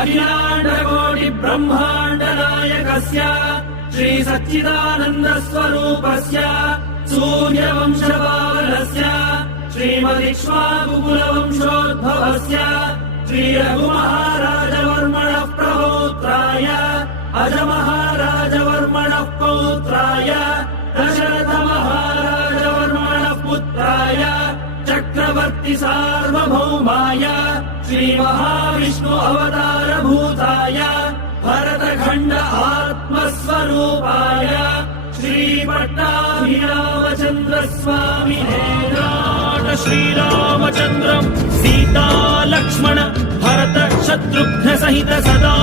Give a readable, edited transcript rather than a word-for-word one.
अखिलाण्डकोटि ब्रह्माण्ड नायकस्य श्री सच्चिदानन्द स्वरूपस्य सूर्यवंशपावनस्य श्रीमदिक्ष्वाकुकुलवंशोद्भवस्य श्री रघुमहाराजवर्मणः प्रपौत्राय अजमहाराजवर्मणः पौत्राय दशरथमहाराजवर्मणः पुत्राय चक्रवर्ति सार्वभौमाय श्री महाविष्णु अवतारभूताय भरतखण्ड आत्मस्वरूपाय श्री पट्टाभिरामचन्द्र स्वामिने श्रीरामचन्द्रम् सीता लक्ष्मण भरत शत्रुघ्न सहित सदा